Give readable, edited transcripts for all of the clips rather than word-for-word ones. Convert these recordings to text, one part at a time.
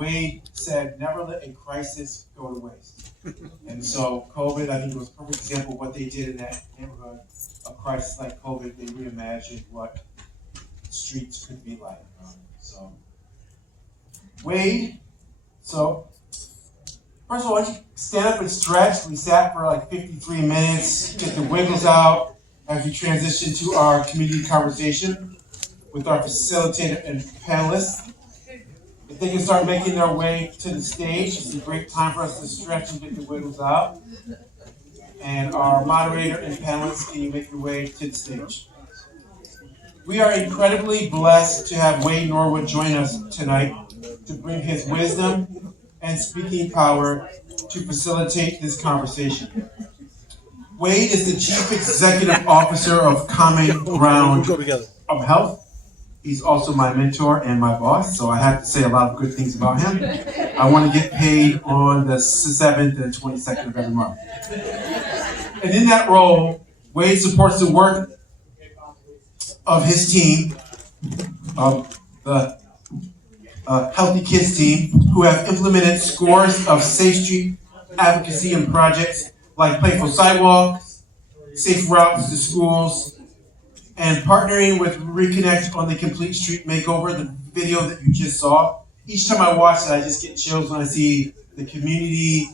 Wade said, never let a crisis go to waste. And so COVID, I think, was a perfect example of what they did in that neighborhood. A crisis like COVID, they reimagined what streets could be like. So, Wade, so, first of all, why don't you stand up and stretch? We sat for like 53 minutes, get the wiggles out as we transition to our community conversation with our facilitator and panelists. If they can start making their way to the stage, it's a great time for us to stretch and get the wiggles out. And our moderator and panelists, can you make your way to the stage? We are incredibly blessed to have Wade Norwood join us tonight to bring his wisdom and speaking power to facilitate this conversation. Wade is the Chief Executive Officer of Common Ground of Health. He's also my mentor and my boss, so I have to say a lot of good things about him. I want to get paid on the 7th and 22nd of every month. And in that role, Wade supports the work of his team, the Healthy Kids team, who have implemented scores of Safe Street advocacy and projects like Playful Sidewalks, Safe Routes to Schools, and partnering with Reconnect on the Complete Street Makeover, the video that you just saw. Each time I watch it, I just get chills when I see the community,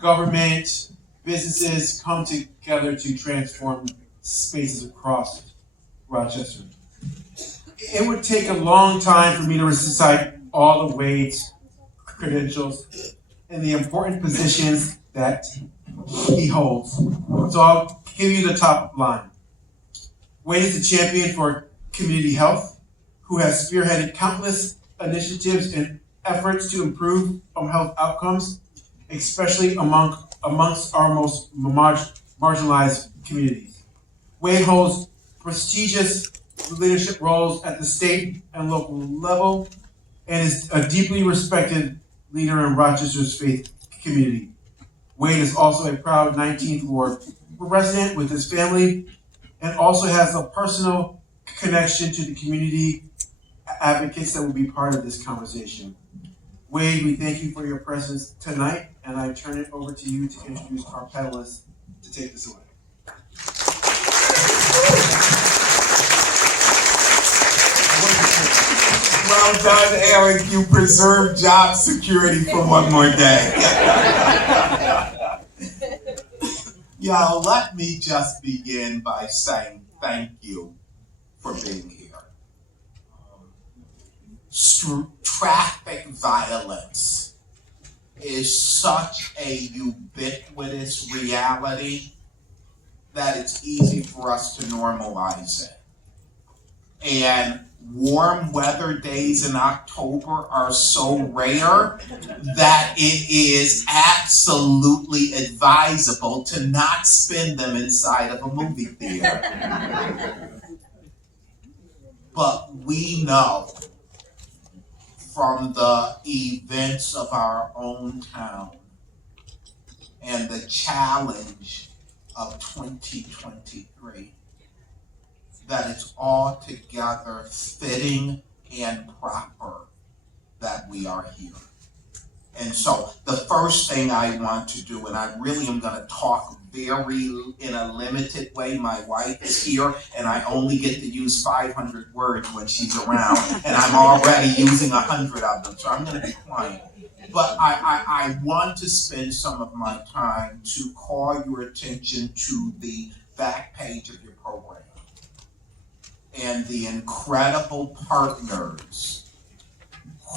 government, businesses come together to transform spaces across Rochester. It would take a long time for me to recite all the Wade's credentials and the important positions that he holds. So I'll give you the top line. Wade is a champion for community health, who has spearheaded countless initiatives and efforts to improve health outcomes, especially amongst our most marginalized communities. Wade holds prestigious leadership roles at the state and local level and is a deeply respected leader in Rochester's faith community. Wade is also a proud 19th Ward resident with his family and also has a personal connection to the community advocates that will be part of this conversation. Wade, we thank you for your presence tonight, and I turn it over to you to introduce our panelists to take this away. Well done, Eric. You preserved job security for one more day. Y'all, let me just begin by saying thank you for being here. Traffic violence is such a ubiquitous reality that it's easy for us to normalize it. And warm weather days in October are so rare that it is absolutely advisable to not spend them inside of a movie theater. But we know from the events of our own town and the challenge of 2023 that it's altogether fitting and proper that we are here. And so the first thing I want to do, and I really am going to talk in a limited way. My wife is here, and I only get to use 500 words when she's around, and I'm already using 100 of them, so I'm going to be quiet. But I want to spend some of my time to call your attention to the back page of your program and the incredible partners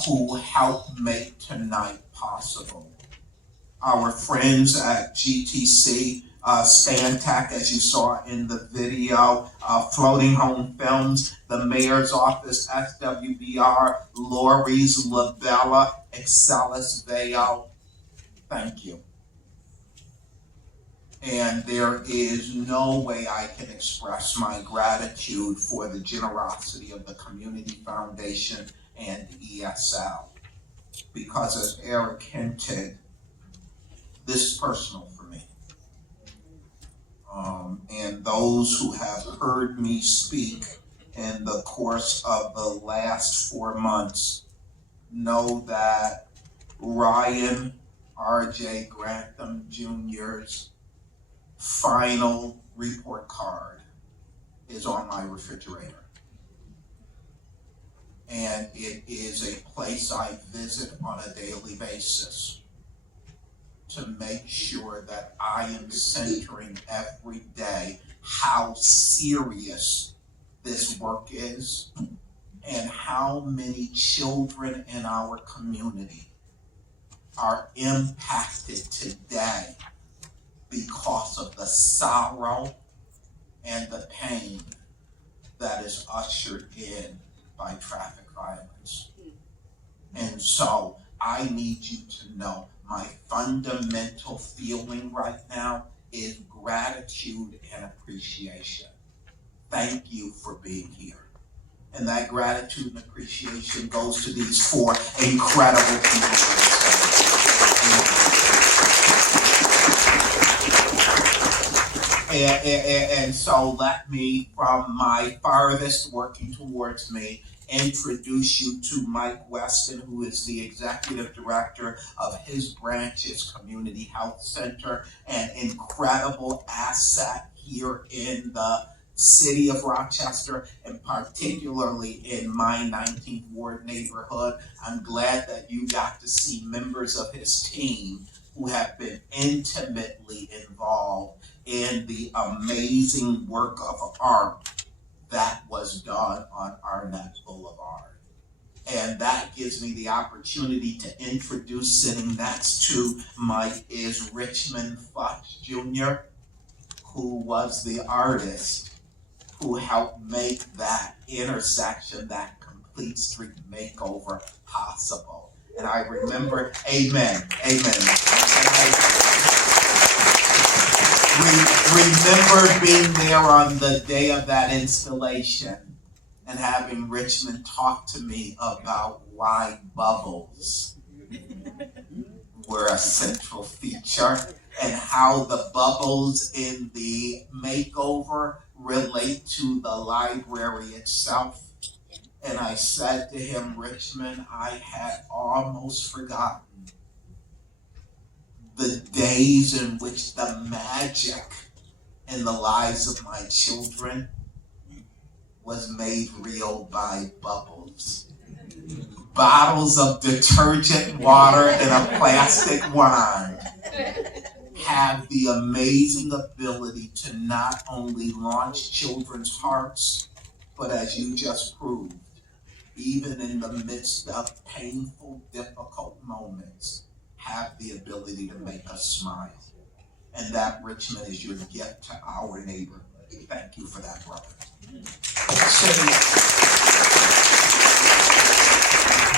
who helped make tonight possible. Our friends at GTC, Stantec, as you saw in the video, Floating Home Films, the Mayor's Office, SWBR, Lori's Labella, Excelis Veo, thank you. And there is no way I can express my gratitude for the generosity of the Community Foundation and ESL. Because as Eric hinted, this is personal for me. And those who have heard me speak in the course of the last 4 months know that Ryan R.J. Grantham Jr.'s final report card is on my refrigerator. And it is a place I visit on a daily basis to make sure that I am centering every day how serious this work is and how many children in our community are impacted today because of the sorrow and the pain that is ushered in by traffic violence. And so I need you to know my fundamental feeling right now is gratitude and appreciation. Thank you for being here. And that gratitude and appreciation goes to these four incredible people. And so let me, from my farthest working towards me, introduce you to Mike Weston, who is the executive director of his branch's Community Health Center, an incredible asset here in the city of Rochester, and particularly in my 19th Ward neighborhood. I'm glad that you got to see members of his team who have been intimately involved in the amazing work of art that was done on Arnett Boulevard. And that gives me the opportunity to introduce, sitting next to Mike, is Richmond Futch Jr., who was the artist who helped make that intersection, that complete street makeover possible. And I remember, amen. Remember being there on the day of that installation and having Richmond talk to me about why bubbles were a central feature and how the bubbles in the makeover relate to the library itself. And I said to him, Richmond, I had almost forgotten the days in which the magic in the lives of my children was made real by bubbles. Bottles of detergent water in a plastic wand have the amazing ability to not only launch children's hearts, but as you just proved, even in the midst of painful, difficult moments, have the ability to make us smile. And that, Richmond, is your gift to our neighborhood. Thank you for that, brother.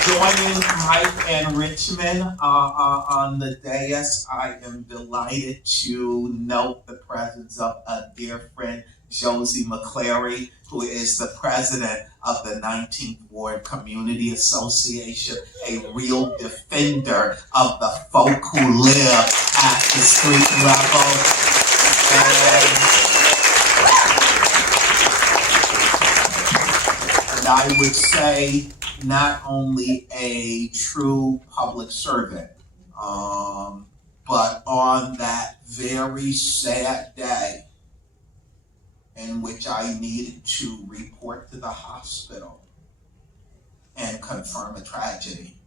Joining Mike and Richmond on the dais, I am delighted to note the presence of a dear friend, Josie McClary, who is the president of the 19th Ward Community Association, a real defender of the folk who live at the street level. And I would say not only a true public servant, but on that very sad day in which I needed to report to the hospital and confirm a tragedy,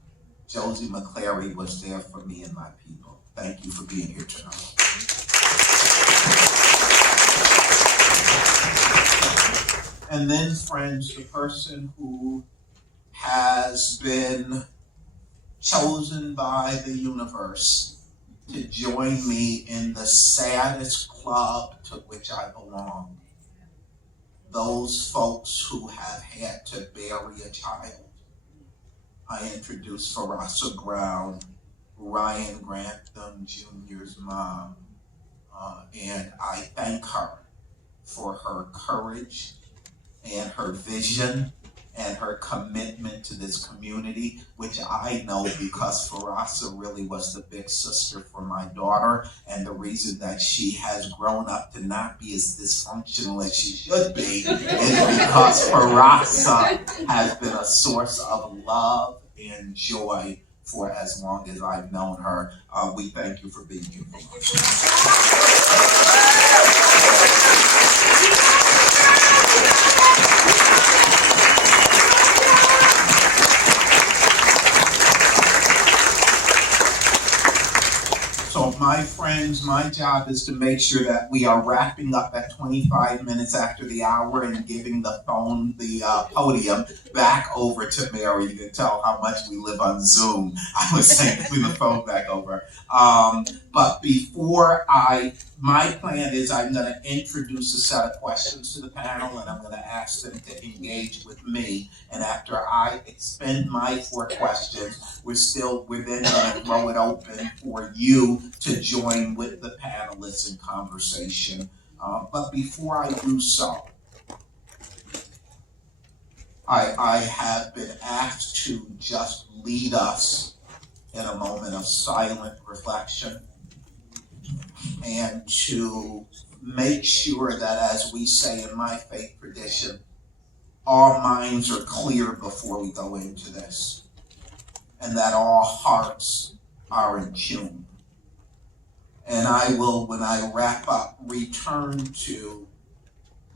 Josie McClary was there for me and my people. Thank you for being here tonight. And then, friends, the person who has been chosen by the universe to join me in the saddest club to which I belong. Those folks who have had to bury a child. I introduce Farasa Brown, Ryan Grantham Jr.'s mom, and I thank her for her courage and her vision and her commitment to this community, which I know because Farasa really was the big sister for my daughter, and the reason that she has grown up to not be as dysfunctional as she should be is because Farasa has been a source of love and joy for as long as I've known her. We thank you for being here. So my friends, my job is to make sure that we are wrapping up at 25 minutes after the hour and giving the podium back over to Mary. You can tell how much we live on Zoom. I was saying, giving the phone back over. But before my plan is I'm going to introduce a set of questions to the panel, and I'm going to ask them to engage with me. And after I expend my 4 questions, we're then going to throw it open for you to join with the panelists in conversation. But before I do so, I have been asked to just lead us in a moment of silent reflection and to make sure that, as we say in my faith tradition, our minds are clear before we go into this, and that all hearts are in tune. And I will, when I wrap up, return to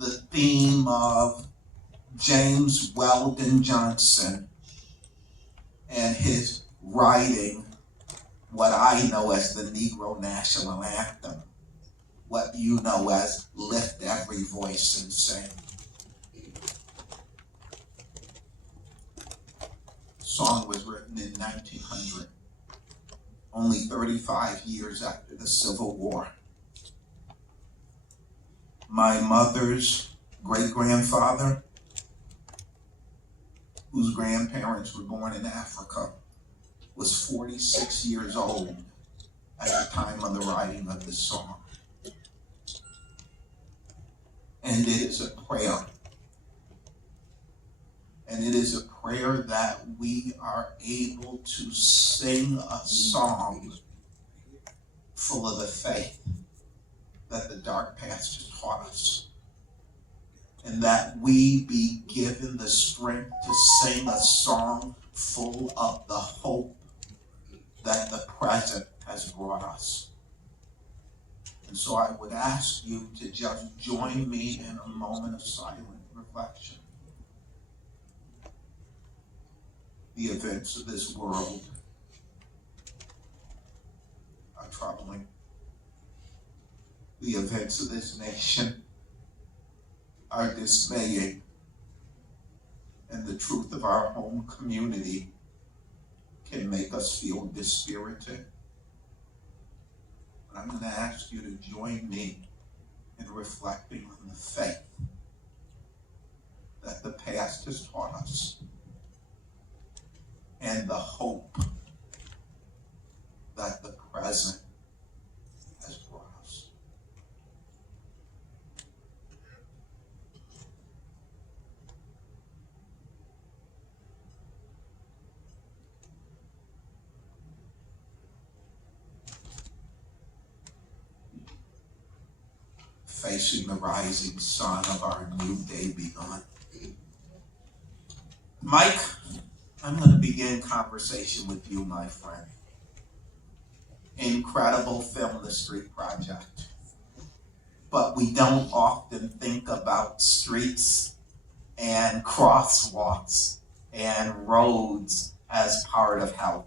the theme of James Weldon Johnson and his writing what I know as the Negro National Anthem, what you know as Lift Every Voice and Sing. The song was written in 1900. Only 35 years after the Civil War. My mother's great-grandfather, whose grandparents were born in Africa, was 46 years old at the time of the writing of this song. And it is a prayer. And it is a prayer that we are able to sing a song full of the faith that the dark past has taught us. And that we be given the strength to sing a song full of the hope that the present has brought us. And so I would ask you to just join me in a moment of silent reflection. The events of this world are troubling. The events of this nation are dismaying. And the truth of our home community can make us feel dispirited. But I'm going to ask you to join me in reflecting on the faith that the past has taught us and the hope that the present has brought us. Facing the rising sun of our new day begun. Mike, I'm going to begin conversation with you, my friend. Incredible film, The Street Project. But we don't often think about streets and crosswalks and roads as part of health.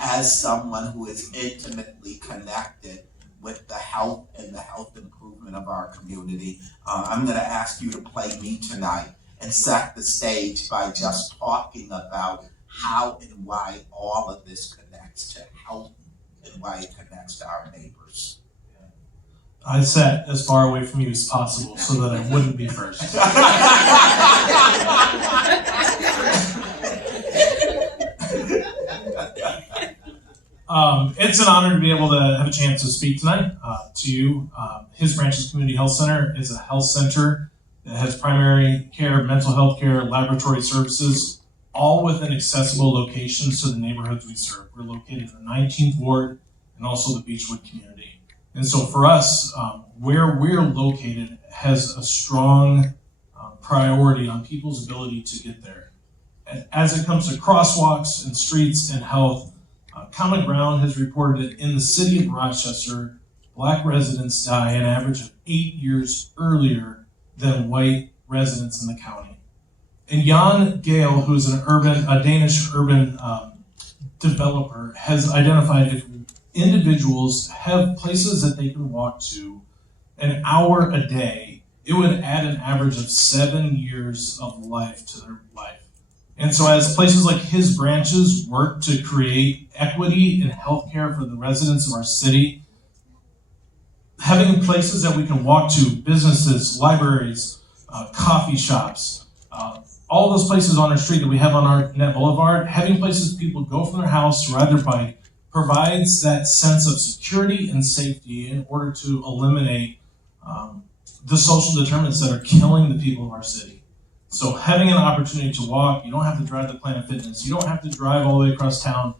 As someone who is intimately connected with the health and the health improvement of our community, I'm going to ask you to play me tonight and set the stage by just talking about how and why all of this connects to health and why it connects to our neighbors. I sat as far away from you as possible so that I wouldn't be first. It's an honor to be able to have a chance to speak tonight to you. His Branches Community Health Center is a health center that has primary care, mental health care, laboratory services, all within accessible locations to the neighborhoods we serve. We're located in the 19th Ward and also the Beechwood community. And so for us, where we're located has a strong priority on people's ability to get there. And as it comes to crosswalks and streets and health, Common Ground has reported that in the city of Rochester, Black residents die an average of 8 years earlier than white residents in the county. And Jan Gale, who's a Danish urban developer, has identified if individuals have places that they can walk to an hour a day, it would add an average of 7 years of life to their life. And so as places like his branches work to create equity in healthcare for the residents of our city, having places that we can walk to, businesses, libraries, coffee shops, all those places on our street that we have on our Net Boulevard, having places people go from their house to ride their bike provides that sense of security and safety in order to eliminate the social determinants that are killing the people of our city. So having an opportunity to walk, you don't have to drive to Planet Fitness, you don't have to drive all the way across town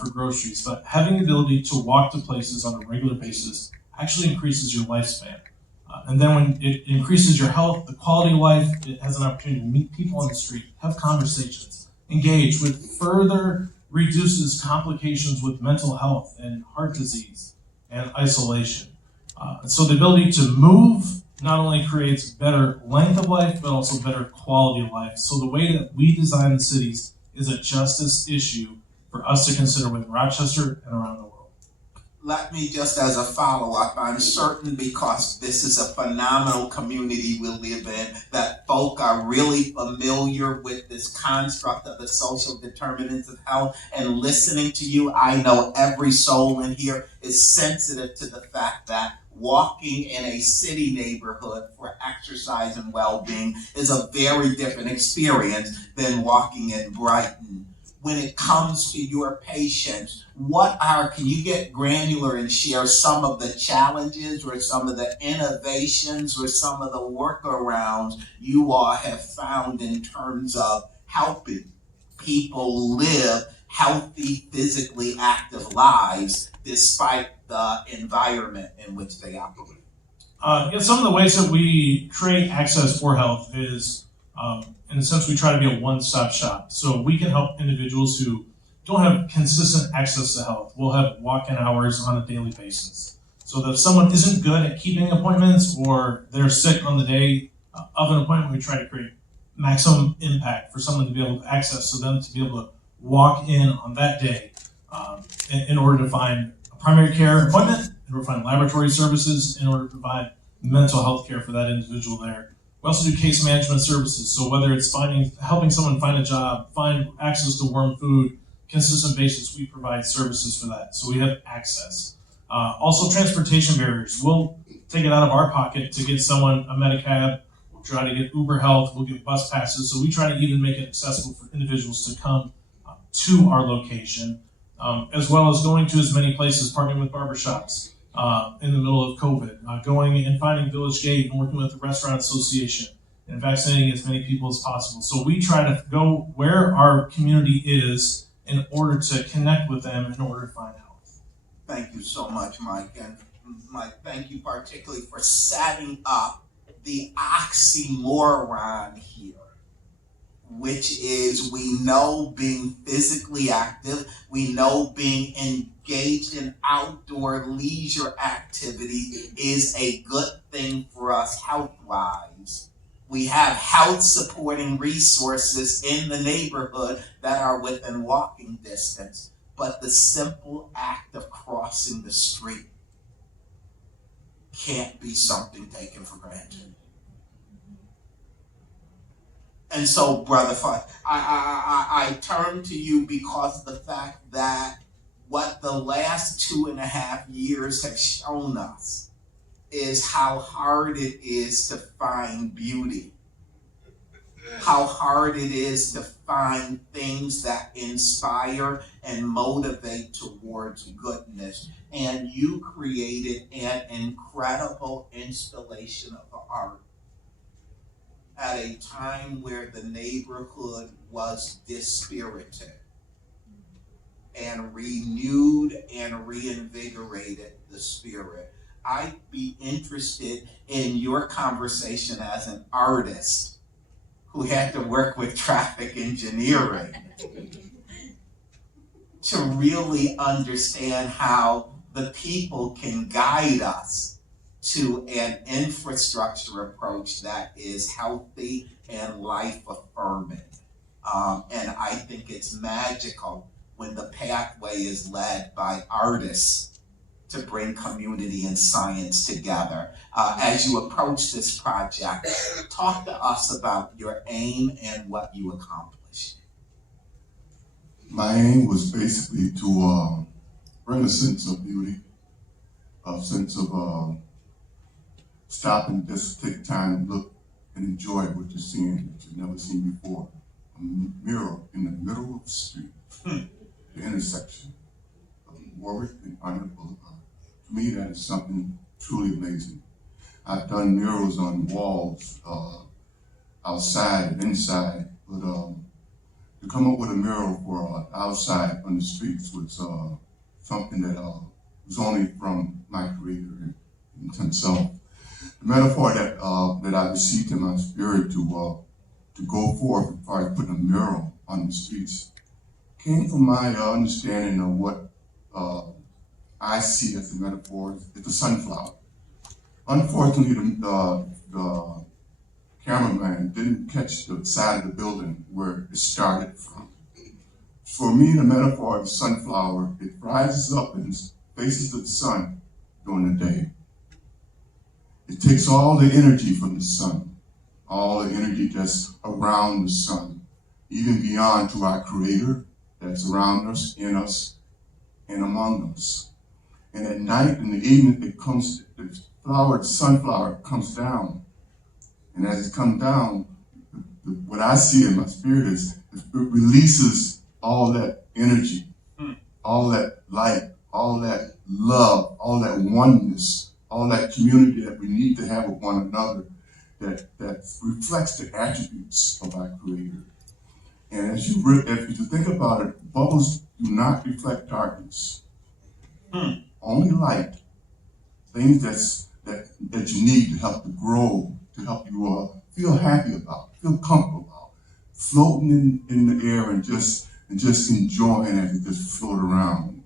for groceries, but having the ability to walk to places on a regular basis actually increases your lifespan. And then when it increases your health, the quality of life, it has an opportunity to meet people on the street, have conversations, engage, which further reduces complications with mental health and heart disease and isolation. So the ability to move not only creates better length of life, but also better quality of life. So the way that we design the cities is a justice issue for us to consider with Rochester and around the world. Let me just as a follow-up, I'm certain because this is a phenomenal community we live in, that folk are really familiar with this construct of the social determinants of health, and listening to you, I know every soul in here is sensitive to the fact that walking in a city neighborhood for exercise and well-being is a very different experience than walking in Brighton. When it comes to your patients, can you get granular and share some of the challenges or some of the innovations or some of the workarounds you all have found in terms of helping people live healthy, physically active lives despite the environment in which they operate? Some of the ways that we create access for health is, in a sense, we try to be a one-stop shop. So we can help individuals who don't have consistent access to health. We'll have walk-in hours on a daily basis. So that if someone isn't good at keeping appointments or they're sick on the day of an appointment, we try to create maximum impact for someone to be able to access, so them to be able to walk in on that day in order to find a primary care appointment, in order to find laboratory services, in order to provide mental health care for that individual there. We also do case management services. So whether it's helping someone find a job, find access to warm food, consistent basis, we provide services for that. So we have access. Also transportation barriers. We'll take it out of our pocket to get someone a Medicab. We'll try to get Uber Health. We'll get bus passes. So we try to even make it accessible for individuals to come to our location, as well as going to as many places, partnering with barbershops in the middle of COVID, going and finding Village Gate and working with the Restaurant Association and vaccinating as many people as possible. So we try to go where our community is in order to connect with them in order to find health. Thank you so much, Mike. And Mike, thank you particularly for setting up the oxymoron here, which is we know being physically active, we know being engaged in outdoor leisure activity is a good thing for us health-wise. We have health supporting resources in the neighborhood that are within walking distance, but the simple act of crossing the street can't be something taken for granted. And so, Brother Futch, I turn to you because of the fact that what the last 2.5 years have shown us is how hard it is to find beauty, how hard it is to find things that inspire and motivate towards goodness. And you created an incredible installation of art at a time where the neighborhood was dispirited, and renewed and reinvigorated the spirit. I'd be interested in your conversation as an artist who had to work with traffic engineering to really understand how the people can guide us to an infrastructure approach that is healthy and life affirming. And I think it's magical when the pathway is led by artists to bring community and science together. As you approach this project, talk to us about your aim and what you accomplished. My aim was basically to bring a sense of beauty, a sense of stop and just take time and look and enjoy what you're seeing that you've never seen before. A mural in the middle of the street, the intersection of Warwick and Arnold Boulevard. To me, that is something truly amazing. I've done murals on walls, outside and inside, but to come up with a mural for outside on the streets was something that was only from my creator himself. The metaphor that I received in my spirit to go forth as far as putting a mural on the streets came from my understanding of what I see as a metaphor. It's a sunflower. Unfortunately, the cameraman didn't catch the side of the building where it started from. For me, the metaphor of the sunflower, it rises up and faces the sun during the day. It takes all the energy from the sun, all the energy that's around the sun, even beyond to our Creator that's around us, in us, and among us. And at night, in the evening, the sunflower comes down. And as it comes down, what I see in my spirit is it releases all that energy, all that light, all that love, all that oneness, all that community that we need to have with one another that reflects the attributes of our Creator. And as you think about it, bubbles do not reflect darkness. Only light, things that you need to help you grow, to help you feel happy about, feel comfortable about, floating in the air and just enjoying as it just float around.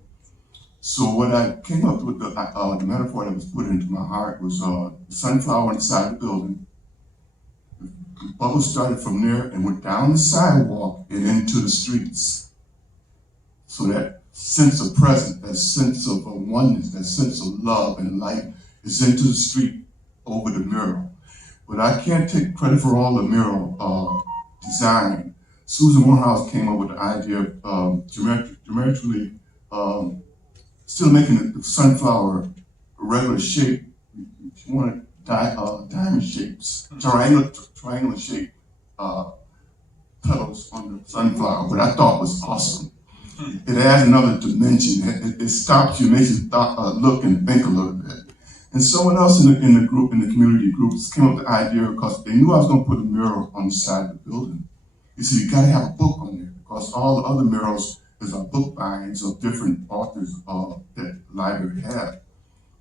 So what I came up with, the metaphor that was put into my heart was the sunflower inside the building. The bubbles started from there and went down the sidewalk and into the streets. So that sense of presence, that sense of oneness, that sense of love and light is into the street over the mural. But I can't take credit for all the mural design. Susan Morehouse came up with the idea of geometrically still making the sunflower a regular shape. She wanted diamond shapes, triangular shape petals on the sunflower, what I thought was awesome. It adds another dimension. It stops you, makes you look and think a little bit. And someone else in the group, in the community groups, came up with the idea because they knew I was going to put a mural on the side of the building. He said, you got to have a book on there because all the other murals is book bindings of different authors that the library had.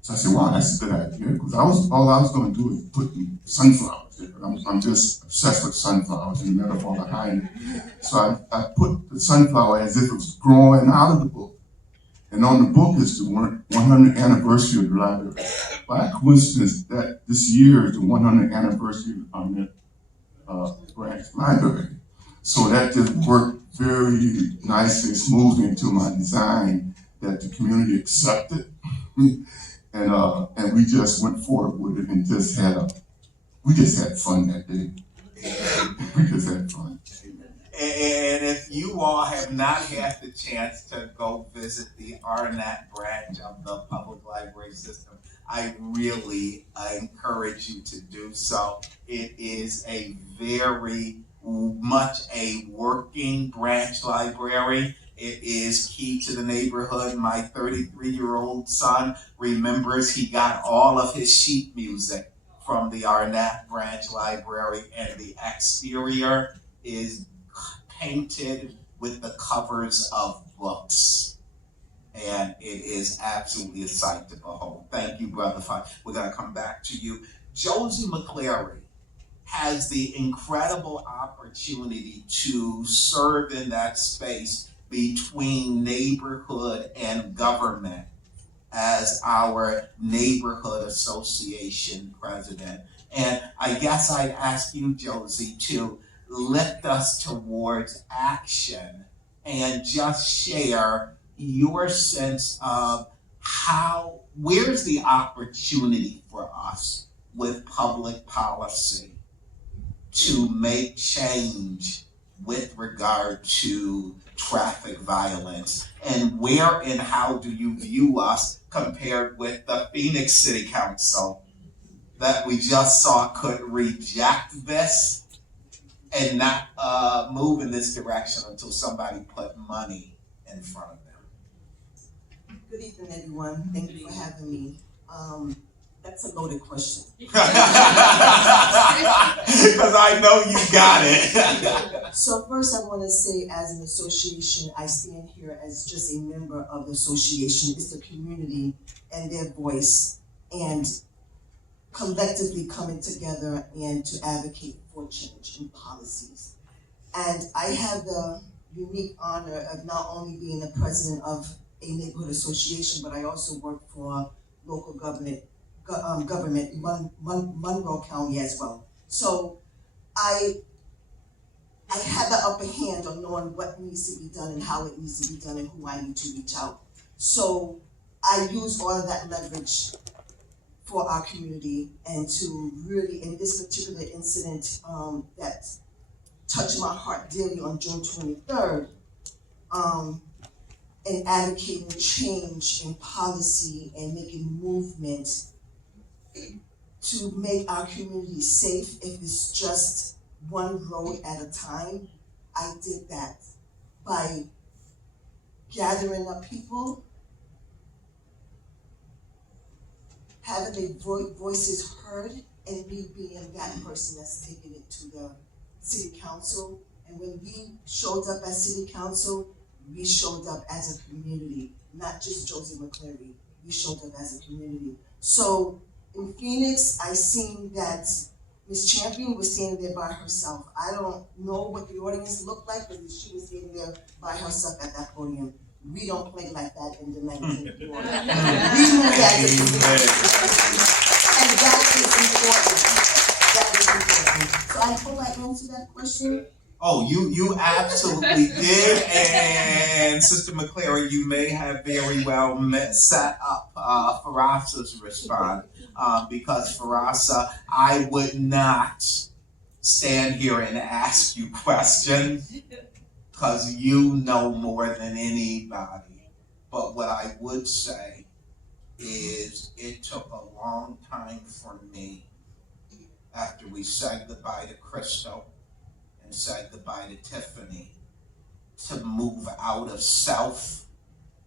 So I said, wow, that's a good idea because all I was going to do is put sunflowers there. I'm just obsessed with sunflowers and the metaphor behind it. So I put the sunflower as if it was growing out of the book. And on the book is the 100th anniversary of the library. By coincidence, that this year is the 100th anniversary of the branch library. So that just worked very nicely, smoothly into my design that the community accepted. And we just went forward with it and we just had fun that day. We just had fun. And if you all have not had the chance to go visit the Arnett branch of the public library system, I really encourage you to do so. It is a very much a working branch library. It is key to the neighborhood. My 33-year-old son remembers he got all of his sheet music from the Arnett branch library, and the exterior is painted with the covers of books. And it is absolutely a sight to behold. Thank you, Brother Futch. We're going to come back to you. Josie McClary has the incredible opportunity to serve in that space between neighborhood and government as our neighborhood association president. And I guess I'd ask you, Josie, to lift us towards action and just share your sense of where's the opportunity for us with public policy to make change with regard to traffic violence, and where and how do you view us compared with the Phoenix City Council that we just saw could reject this and not move in this direction until somebody put money in front of them? Good evening, everyone. Thank you for having me. That's a loaded question. Because I know you got it. So first I want to say, as an association, I stand here as just a member of the association. It's the community and their voice and collectively coming together and to advocate for change in policies. And I have the unique honor of not only being the president of a neighborhood association, but I also work for local government Monroe County as well. So I have the upper hand on knowing what needs to be done and how it needs to be done and who I need to reach out. So I use all of that leverage for our community and to really, in this particular incident that touched my heart dearly on June 23rd, in advocating change in policy and making movement to make our community safe, if it's just one road at a time. I did that by gathering up people, having their voices heard, and me being that person that's taking it to the city council. And when we showed up as city council, we showed up as a community, not just Josie McClary. We showed up as a community. So in Phoenix, I seen that Miss Champion was standing there by herself. I don't know what the audience looked like, but she was standing there by herself at that podium. We don't play like that in the 19th ward. We move as a community. And that is important. That is important. So I hope I answered that question. Oh, you absolutely did, and Sister McClary, you may have very well set up Farasa's response, because Farasa, I would not stand here and ask you questions, because you know more than anybody. But what I would say is it took a long time for me, after we said goodbye to Crystal and said goodbye to Tiffany, to move out of self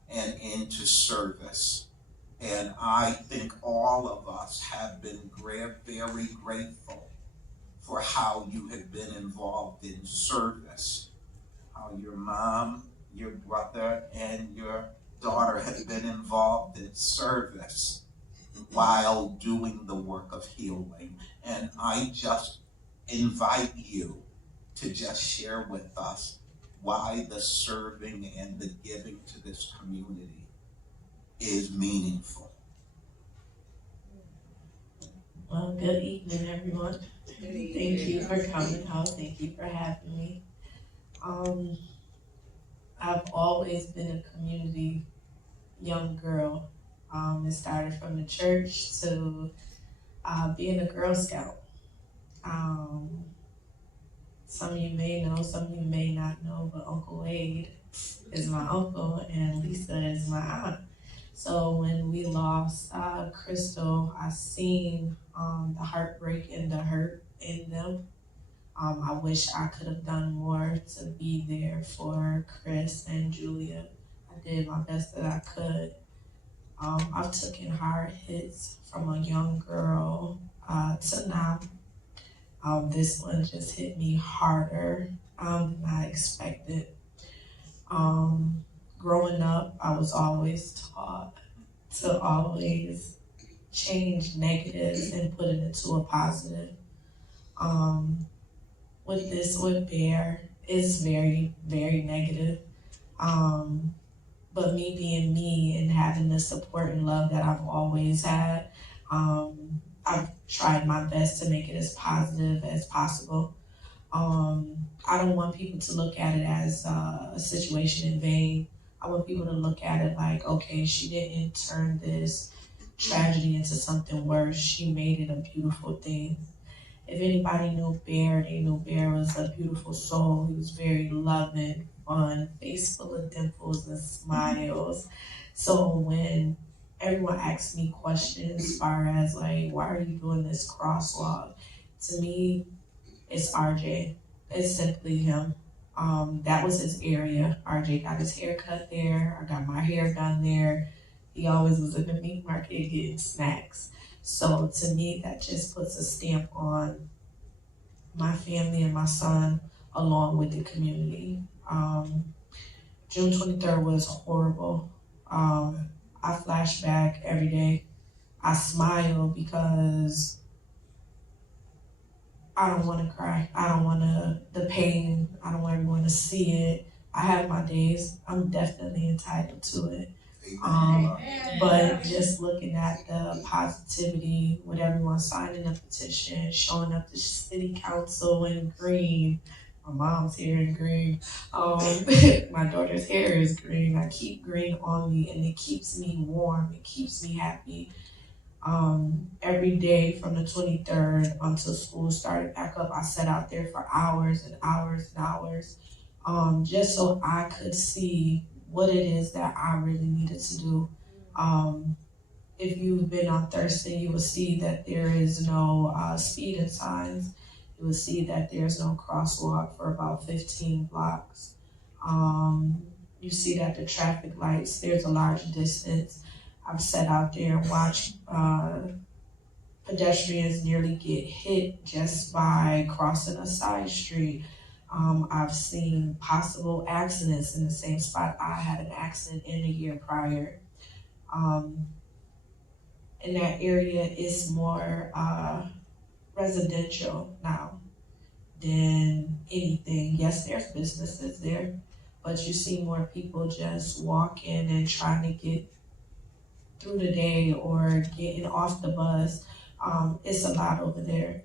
and into service. And I think all of us have been very grateful for how you have been involved in service, how your mom, your brother, and your daughter have been involved in service while doing the work of healing. And I just invite you to just share with us why the serving and the giving to this community is meaningful. Well, good evening, everyone. Thank you for coming out. Thank you for having me. I've always been a community young girl. It started from the church to being a Girl Scout. Some of you may know, some of you may not know, but Uncle Wade is my uncle and Lisa is my aunt. So when we lost Crystal, I seen the heartbreak and the hurt in them. I wish I could have done more to be there for Chris and Julia. I did my best that I could. I've taken hard hits from a young girl to now. This one just hit me harder than I expected. Growing up, I was always taught to always change negatives and put it into a positive. With Bear, it's very, very negative. But me being me and having the support and love that I've always had, I've tried my best to make it as positive as possible. I don't want people to look at it as a situation in vain. I want people to look at it like, okay, she didn't turn this tragedy into something worse. She made it a beautiful thing. If anybody knew Bear, they knew Bear was a beautiful soul. He was very loving, fun, face full of dimples and smiles. So when everyone asks me questions as far as like, why are you doing this crosswalk? To me, it's RJ. It's simply him. That was his area. RJ got his hair cut there. I got my hair done there. He always was in the meat market getting snacks. So to me, that just puts a stamp on my family and my son, along with the community. June 23rd was horrible. I flash back every day. I smile because I don't want to cry. I don't want the pain. I don't want everyone to see it. I have my days. I'm definitely entitled to it. But just looking at the positivity with everyone signing a petition, showing up to city council in green. My mom's hair in green. My daughter's hair is green. I keep green on me and it keeps me warm. It keeps me happy. Every day from the 23rd until school started back up, I sat out there for hours and hours and hours, just so I could see what it is that I really needed to do. If you've been on Thursday, you will see that there is no speeding signs. You will see that there's no crosswalk for about 15 blocks. You see that the traffic lights, there's a large distance. I've sat out there and watched pedestrians nearly get hit just by crossing a side street. I've seen possible accidents in the same spot I had an accident in the year prior. In that area, it's more residential now than anything. Yes, there's businesses there, but you see more people just walking and trying to get through the day or getting off the bus. It's a lot over there.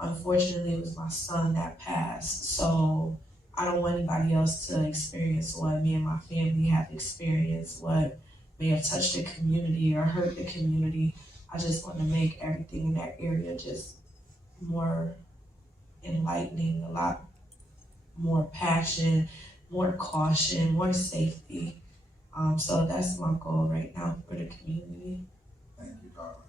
Unfortunately, it was my son that passed, so I don't want anybody else to experience what me and my family have experienced, what may have touched the community or hurt the community. I just want to make everything in that area just more enlightening, a lot more passion, more caution, more safety. So that's my goal right now for the community. Thank you, darling.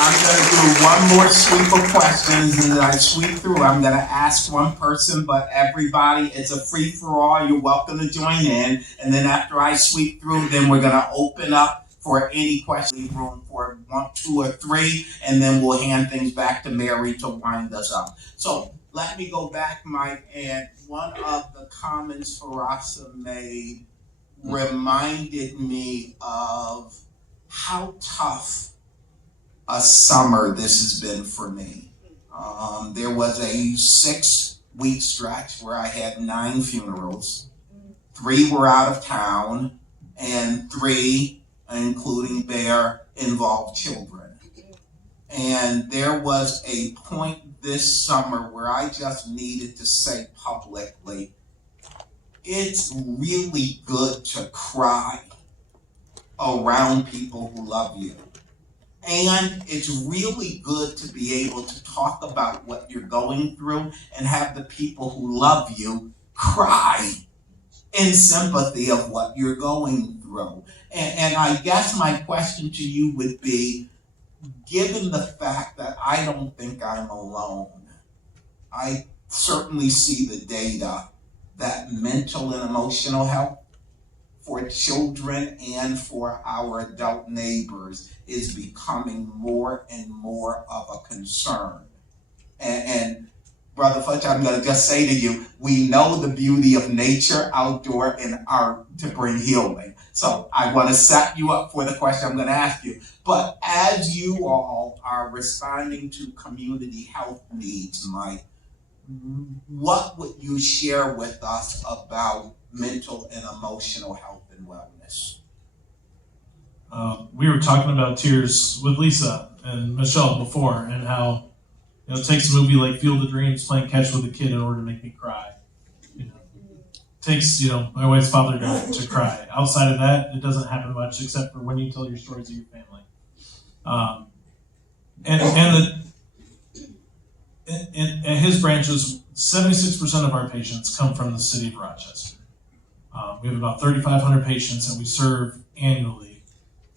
I'm going to do one more sweep of questions, and then I sweep through. I'm going to ask one person, but everybody, it's a free-for-all. You're welcome to join in. And then after I sweep through, then we're going to open up for any questions. Leave room for 1, 2, or 3, and then we'll hand things back to Mary to wind us up. So let me go back, Mike, and one of the comments Farasa made reminded me of how tough a summer this has been for me. There was a 6-week stretch where I had 9 funerals. 3 were out of town, and 3, including Bear, involved children. And there was a point this summer where I just needed to say publicly, it's really good to cry around people who love you. And it's really good to be able to talk about what you're going through and have the people who love you cry in sympathy of what you're going through. And I guess my question to you would be, given the fact that I don't think I'm alone, I certainly see the data that mental and emotional health for children and for our adult neighbors is becoming more and more of a concern. And Brother Futch, I'm going to just say to you, we know the beauty of nature, outdoor, and art to bring healing. So I want to set you up for the question I'm going to ask you. But as you all are responding to community health needs, Mike, what would you share with us about mental and emotional health and wellness? We were talking about tears with Lisa and Michelle before, and how it takes a movie like Field of Dreams, playing catch with a kid, in order to make me cry. It takes my wife's father to cry. Outside of that, it doesn't happen much, except for when you tell your stories of your family. And at his branches, 76% of our patients come from the city of Rochester. We have about 3,500 patients that we serve annually,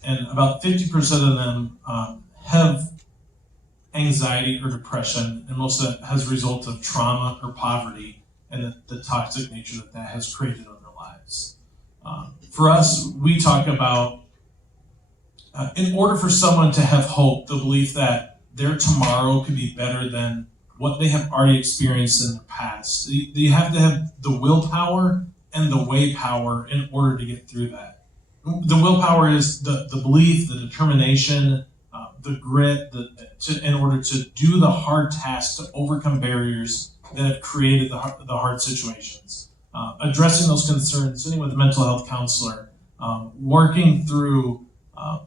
and about 50% of them have anxiety or depression, and most of that has a result of trauma or poverty and the toxic nature that has created in their lives. For us, we talk about, in order for someone to have hope, the belief that their tomorrow could be better than what they have already experienced in the past. You have to have the willpower and the way power in order to get through that. The willpower is the belief, the determination, the grit, in order to do the hard tasks, to overcome barriers that have created the hard situations. Addressing those concerns, sitting with a mental health counselor, working through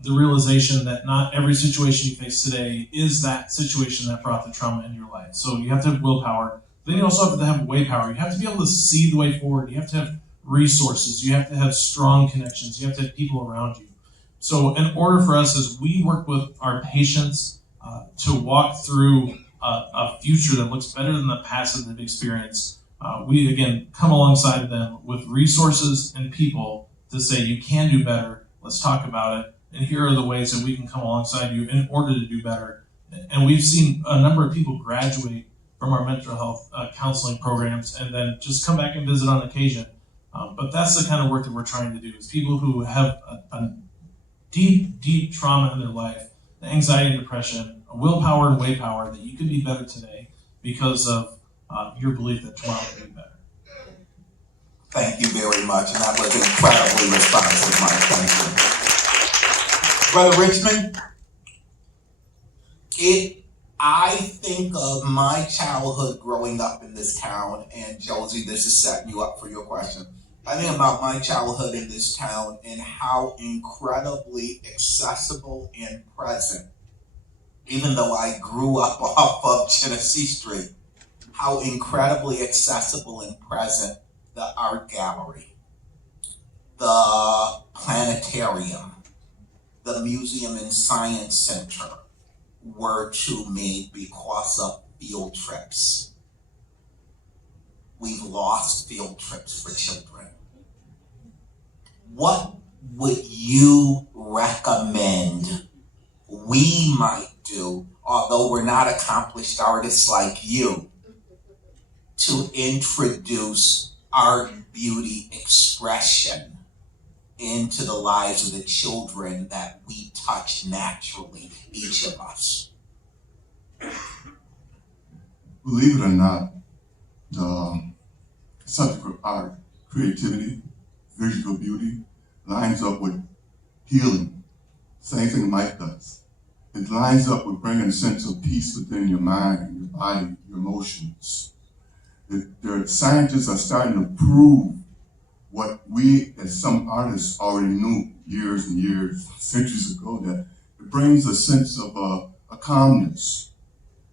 the realization that not every situation you face today is that situation that brought the trauma into your life. So you have to have willpower. Then you also have to have way power. You have to be able to see the way forward. You have to have resources. You have to have strong connections. You have to have people around you. So in order for us, as we work with our patients to walk through a future that looks better than the past that they've experienced, we again come alongside them with resources and people to say, you can do better. Let's talk about it. And here are the ways that we can come alongside you in order to do better. And we've seen a number of people graduate from our mental health counseling programs and then just come back and visit on occasion. But that's the kind of work that we're trying to do, is people who have a deep, deep trauma in their life, the anxiety and depression, a willpower and way power, that you can be better today because of your belief that tomorrow will be better. Thank you very much, and that was incredibly responsive, Mike. Thank you. Brother Richmond, I think of my childhood growing up in this town, and Josie, this is setting you up for your question. I think about my childhood in this town and how incredibly accessible and present, even though I grew up off of Genesee Street, how incredibly accessible and present the art gallery, the planetarium, the museum and science center were to me because of field trips. We've lost field trips for children. What would you recommend we might do, although we're not accomplished artists like you, to introduce art, beauty, expression into the lives of the children that we touch naturally, each of us? Believe it or not, the subject of art, creativity, visual beauty lines up with healing. Same thing Mike does. It lines up with bringing a sense of peace within your mind, your body, your emotions. Scientists are starting to prove what we as some artists already knew years and years, centuries ago, that it brings a sense of a calmness.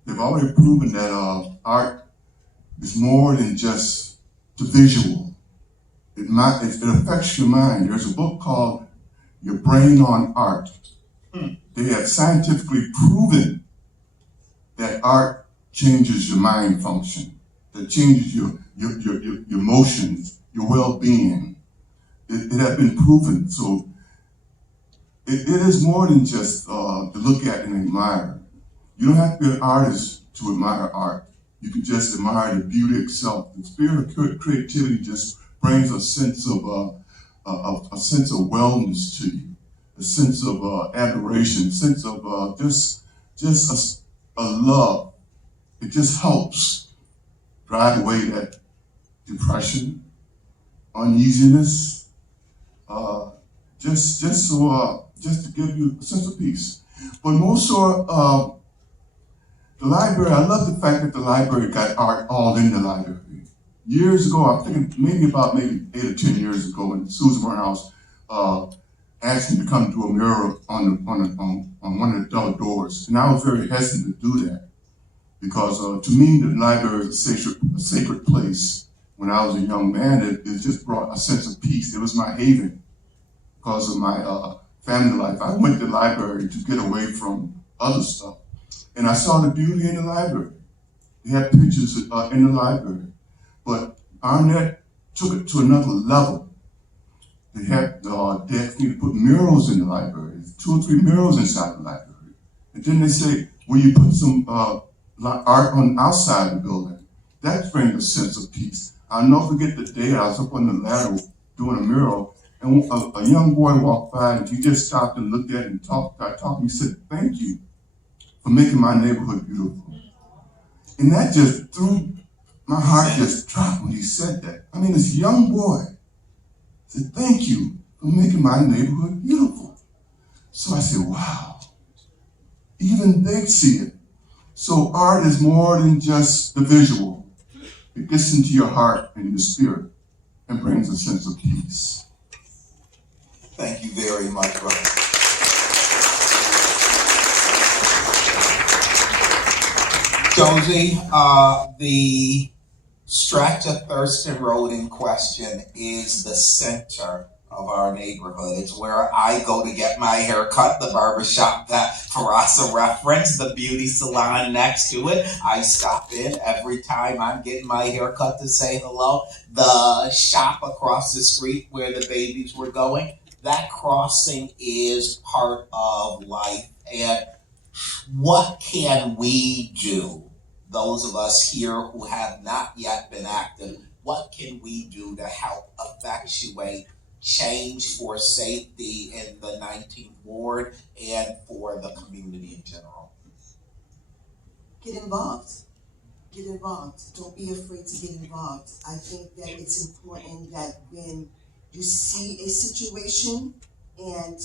They've already proven that art is more than just the visual. It affects your mind. There's a book called Your Brain on Art. They have scientifically proven that art changes your mind function, that changes your emotions, your well-being. It has been proven. So it is more than just to look at and admire. You don't have to be an artist to admire art. You can just admire the beauty itself. The spirit of creativity just brings a sense of wellness to you, a sense of adoration, a sense of just a love. It just helps drive away that depression, uneasiness. just to give you a sense of peace. But most so, the library, I love the fact that the library got art all in the library. Years ago, I'm thinking maybe 8 or 10 years ago, when Susan Morehouse asked me to come do a mural on one of the double doors, and I was very hesitant to do that because to me the library is a sacred place. When I was a young man, it just brought a sense of peace. It was my haven because of my family life. I went to the library to get away from other stuff, and I saw the beauty in the library. They had pictures in the library. But Arnett took it to another level. They had they asked me to put murals in the library, 2 or 3 murals inside the library. And then they say, will you put some art on outside the building? That brings a sense of peace. I'll never forget the day I was up on the ladder doing a mural, and a young boy walked by, and he just stopped and looked at it and started talking. He said, thank you for making my neighborhood beautiful. And that just my heart just dropped when he said that. I mean, this young boy said, thank you for making my neighborhood beautiful. So I said, wow, even they see it. So art is more than just the visual. It gets into your heart and your spirit and brings a sense of peace. Thank you very much, brother. Josie, the stretch of Thurston Road in question is the center of our neighborhood. It's where I go to get my hair cut, the barbershop that Farasa referenced, the beauty salon next to it. I stop in every time I'm getting my hair cut to say hello. The shop across the street where the babies were going, that crossing is part of life. And what can we do, those of us here who have not yet been active, what can we do to help effectuate change for safety in the 19th Ward and for the community in general? Get involved. Get involved. Don't be afraid to get involved. I think that it's important that when you see a situation and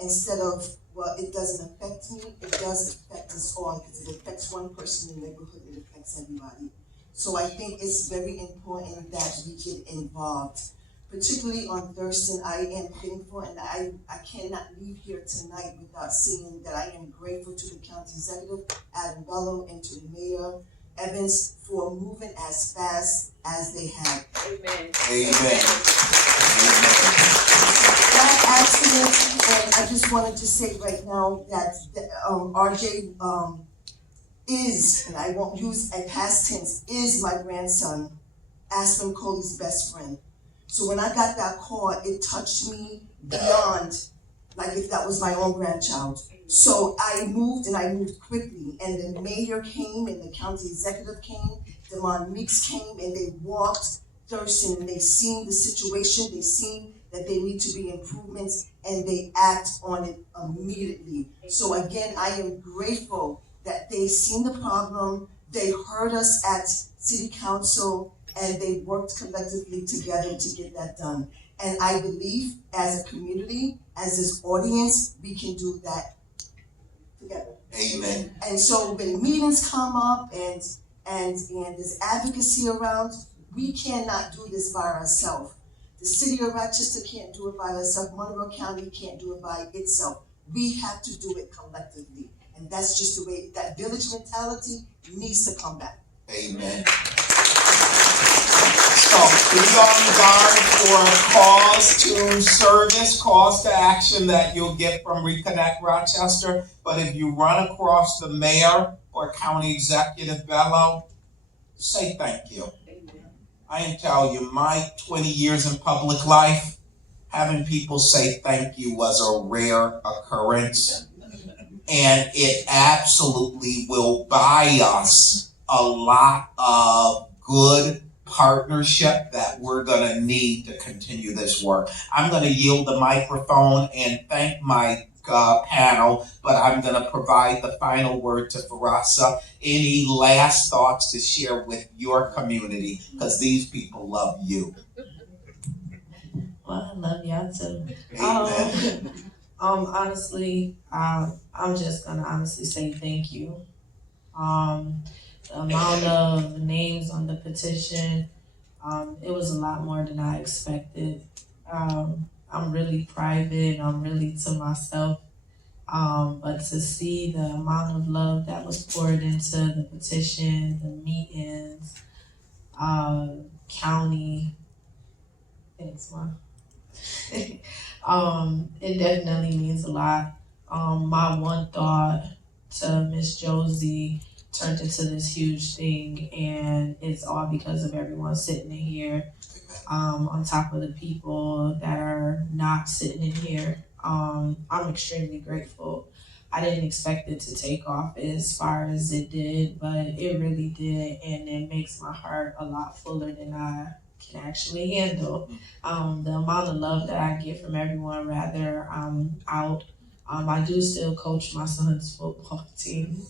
instead of, well, it doesn't affect me, it does affect us all because it affects one person in the neighborhood, it affects everybody. So I think it's very important that we get involved. Particularly on Thurston, I am thankful, and I cannot leave here tonight without saying that I am grateful to the county executive, Adam Bello, and to the mayor, Evans, for moving as fast as they have. Amen. Amen. That accident, and I just wanted to say right now that RJ is, and I won't use a past tense, is my grandson, Aspen Coley's best friend. So when I got that call, it touched me beyond, like if that was my own grandchild. So I moved, and I moved quickly. And the mayor came, and the county executive came, Demond Meeks came, and they walked Thurston, and they seen the situation, they seen that there need to be improvements, and they act on it immediately. So again, I am grateful that they seen the problem, they heard us at City Council, and they worked collectively together to get that done. And I believe as a community, as this audience, we can do that together. Amen. And so when meetings come up and there's advocacy around, we cannot do this by ourselves. The city of Rochester can't do it by itself. Monroe County can't do it by itself. We have to do it collectively. And that's just the way, that village mentality needs to come back. Amen. So be on guard for calls to service, calls to action that you'll get from Reconnect Rochester. But if you run across the mayor or county executive Bello, say thank you. I can tell you, my 20 years in public life, having people say thank you was a rare occurrence. And it absolutely will buy us a lot of good partnership that we're going to need to continue this work. I'm going to yield the microphone and thank my panel, but I'm going to provide the final word to Farasa. Any last thoughts to share with your community? Because these people love you. Well, I love y'all too. Amen. Honestly, I'm just gonna honestly say thank you. The amount of names on the petition, it was a lot more than I expected. I'm really private, I'm really to myself. But to see the amount of love that was poured into the petition, the meetings, county, thanks, Mom. It definitely means a lot. My one thought to Miss Josie turned into this huge thing, and it's all because of everyone sitting in here, on top of the people that are not sitting in here. I'm extremely grateful. I didn't expect it to take off as far as it did, but it really did, and it makes my heart a lot fuller than I can actually handle. The amount of love that I get from everyone, rather I'm out. I do still coach my son's football team.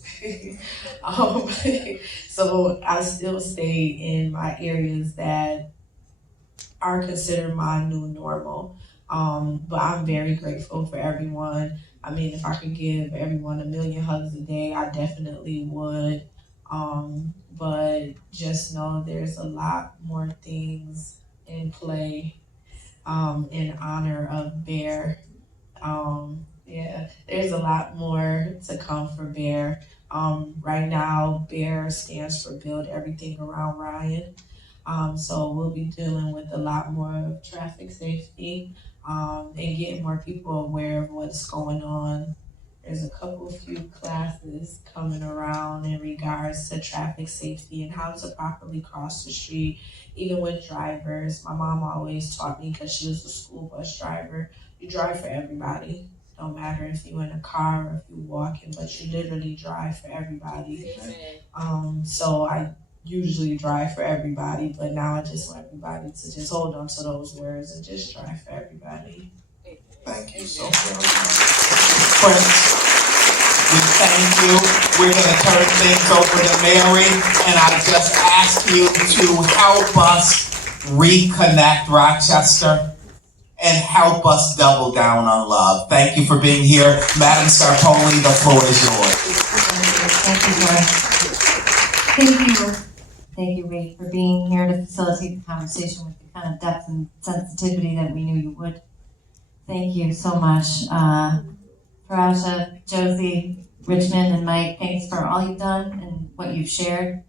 So I still stay in my areas that are considered my new normal. But I'm very grateful for everyone. I mean, if I could give everyone 1,000,000 hugs a day, I definitely would. But just know there's a lot more things in play, in honor of Bear. Yeah, there's a lot more to come for Bear. Right now, Bear stands for Build Everything Around Ryan. So we'll be dealing with a lot more of traffic safety, and getting more people aware of what's going on. There's a few classes coming around in regards to traffic safety and how to properly cross the street, even with drivers. My mom always taught me, because she was a school bus driver, you drive for everybody. Don't matter if you're in a car or if you're walking, but you literally drive for everybody. So I usually drive for everybody, but now I just want everybody to just hold on to those words and just drive for everybody. Thank you so very much. Prince, we thank you. We're going to turn things over to Mary, and I just ask you to help us reconnect Rochester and help us double down on love. Thank you for being here. Madam Sarpoli, the floor is yours. Thank you. Thank you, Wade, for being here to facilitate the conversation with the kind of depth and sensitivity that we knew you would. Thank you so much. Farasa, Josie, Richmond, and Mike, thanks for all you've done and what you've shared,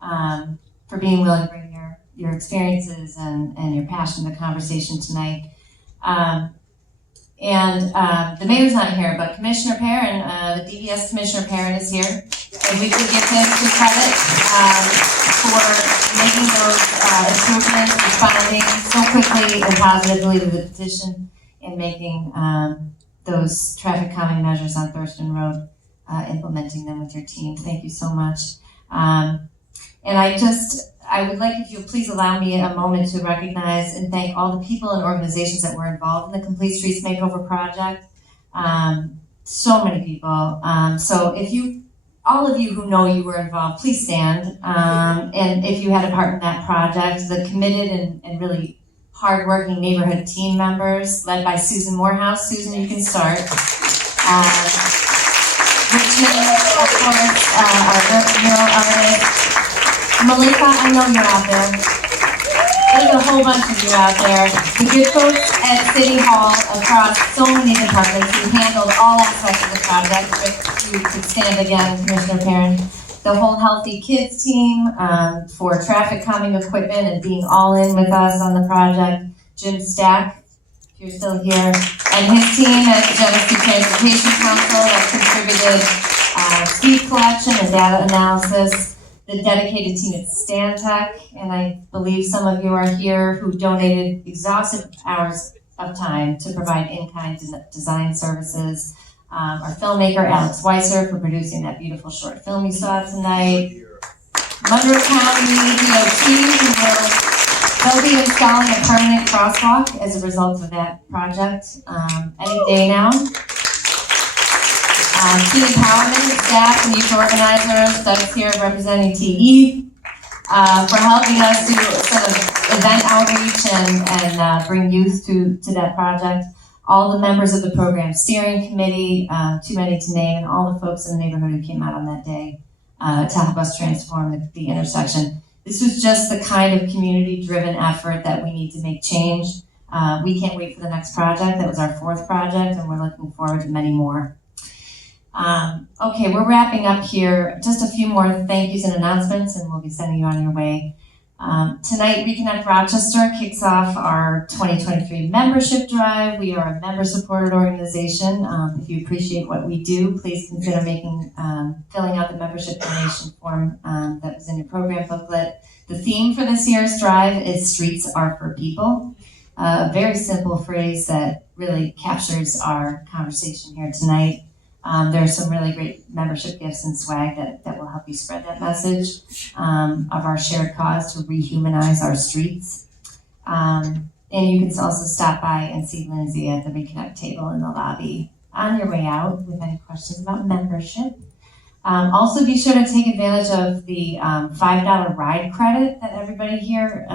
for being willing to bring your experiences and your passion to the conversation tonight. The mayor's not here, but Commissioner Perrin, the DDS Commissioner Perrin is here. And we could give him some credit for making those improvements, responding so quickly and positively to the petition, and making those traffic calming measures on Thurston Road, implementing them with your team. Thank you so much. And I would like, if you'll please allow me a moment to recognize and thank all the people and organizations that were involved in the Complete Streets Makeover project. So many people. So if all of you who know you were involved, please stand. And if you had a part in that project, the committed and really hardworking neighborhood team members led by Susan Morehouse. Susan, you can start. Richmond, of course, our mural artist. Malika, I know you're out there. There's a whole bunch of you out there. The good folks at City Hall across so many departments who handled all aspects of the project. If you could stand again, Commissioner Perrin. The whole Healthy Kids team for traffic calming equipment and being all in with us on the project. Jim Stack, if you're still here, and his team at the Genesee Transportation Council that contributed speed collection and data analysis. The dedicated team at Stantec, and I believe some of you are here who donated exhaustive hours of time to provide in-kind design services. Our filmmaker, Alex Weiser, for producing that beautiful short film you saw tonight. Monroe County DOT, they'll be installing a permanent crosswalk as a result of that project any day now. Teen empowerment staff and youth organizers, that's here representing TE. for helping us do sort of event outreach and bring youth to that project. All the members of the program steering committee, too many to name, and all the folks in the neighborhood who came out on that day to help us transform the intersection. This was just the kind of community-driven effort that we need to make change. We can't wait for the next project. That was our 4th project, and we're looking forward to many more. Okay, we're wrapping up here. Just a few more thank yous and announcements, and we'll be sending you on your way. Tonight, Reconnect Rochester kicks off our 2023 membership drive. We are a member-supported organization. If you appreciate what we do, please consider filling out the membership donation form that was in your program booklet. The theme for this year's drive is Streets Are for People. A very simple phrase that really captures our conversation here tonight. There are some really great membership gifts and swag that will help you spread that message of our shared cause to rehumanize our streets. And you can also stop by and see Lindsay at the Reconnect table in the lobby on your way out with any questions about membership. Also, be sure to take advantage of the $5 ride credit that everybody here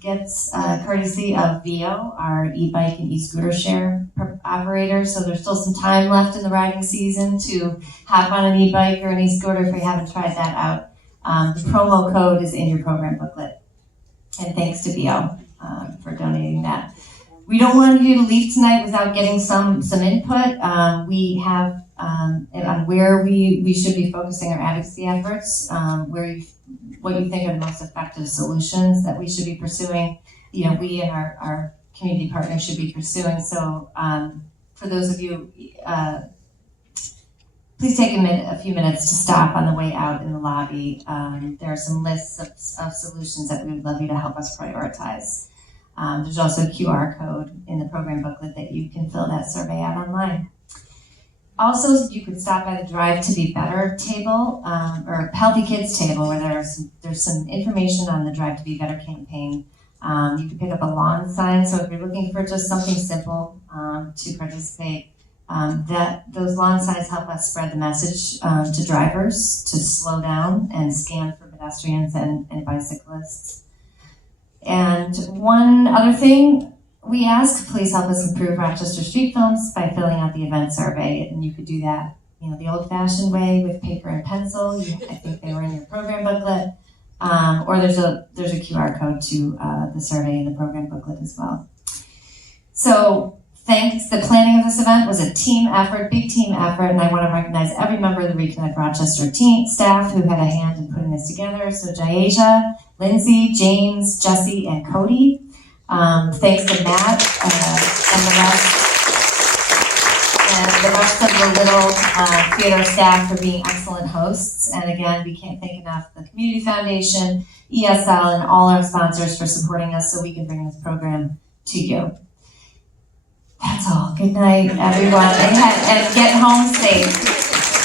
gets courtesy of VO, our e-bike and e-scooter share operator. So there's still some time left in the riding season to hop on an e-bike or an e-scooter if you haven't tried that out. The promo code is in your program booklet. And thanks to VO for donating that. We don't want you to leave tonight without getting some input. We have on where we should be focusing our advocacy efforts, what you think are the most effective solutions that we should be pursuing, we and our community partners should be pursuing. So for those of you, please take a few minutes to stop on the way out in the lobby. There are some lists of solutions that we would love you to help us prioritize. There's also a QR code in the program booklet that you can fill that survey out online. Also, you could stop by the Drive to Be Better table, or Healthy Kids table, where there's some information on the Drive to Be Better campaign. You can pick up a lawn sign, so if you're looking for just something simple to participate, those lawn signs help us spread the message to drivers to slow down and scan for pedestrians and bicyclists. And one other thing, we ask, please help us improve Rochester street films by filling out the event survey, and you could do that, the old-fashioned way with paper and pencil. I think they were in your program booklet, or there's a QR code to the survey in the program booklet as well. So, thanks. The planning of this event was a team effort, big team effort, and I want to recognize every member of the Reconnect Rochester team staff who had a hand in putting this together. So, Jaeja, Lindsay, James, Josie, and Cody. Thanks to Matt and the rest of the Little Theater staff for being excellent hosts. And again, we can't thank enough the Community Foundation, ESL, and all our sponsors for supporting us so we can bring this program to you. That's all. Good night, everyone, and get home safe.